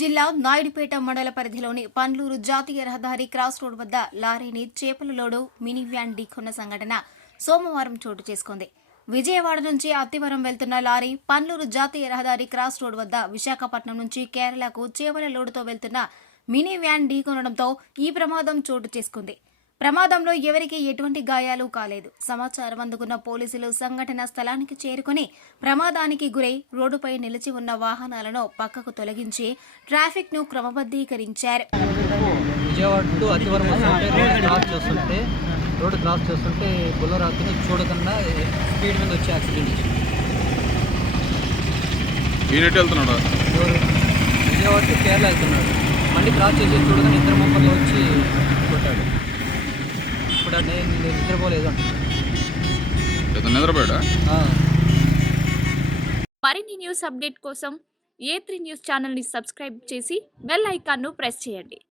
జిల్లా నాయుడుపేట మండల పరిధిలోని పండ్లూరు జాతీయ రహదారి క్రాస్ రోడ్ వద్ద లారీని చేపల లోడు మినీ వ్యాన్ ఢీకొన్న సంఘటన సోమవారం చోటు చేసుకుంది. విజయవాడ నుంచి అత్తివరం వెళ్తున్న లారీ పండ్లూరు జాతీయ రహదారి క్రాస్ రోడ్ వద్ద విశాఖపట్నం నుంచి కేరళకు చేపల లోడుతో వెళ్తున్న మినీ వ్యాన్ ఢీకొనడంతో ఈ ప్రమాదం చోటు చేసుకుంది. ప్రమాదంలో ఎవరికీ ఎటువంటి గాయాలు కాలేదు. సమాచారం అందుకున్న పోలీసులు సంఘటన స్థలానికి చేరుకుని ప్రమాదానికి గురై రోడ్డుపై నిలిచి ఉన్న వాహనాలను పక్కకు తొలగించి ట్రాఫిక్ ను క్రమబద్ధీకరించారు. Vijayawada to Attivaram road cross చేస్తుంటే బుల్లరాకుని చూడకుండా స్పీడ్ మీద వచ్చి యాక్సిడెంట్ చేసింది. విజయవాడ టు కేరళ వెళ్తున్నాడు. మళ్ళీ క్రాస్ చేసి చూడగానే ఇద్దరు మొక్కలు వచ్చి కొట్టాడు. ఇప్పుడు నేను నిద్రపోలేదు నిద్రపోయాడా? మరిన్ని న్యూస్ అప్డేట్ కోసం A3 న్యూస్ ఛానల్ని సబ్స్క్రైబ్ చేసి బెల్ ఐకాన్ను ప్రెస్ చేయండి.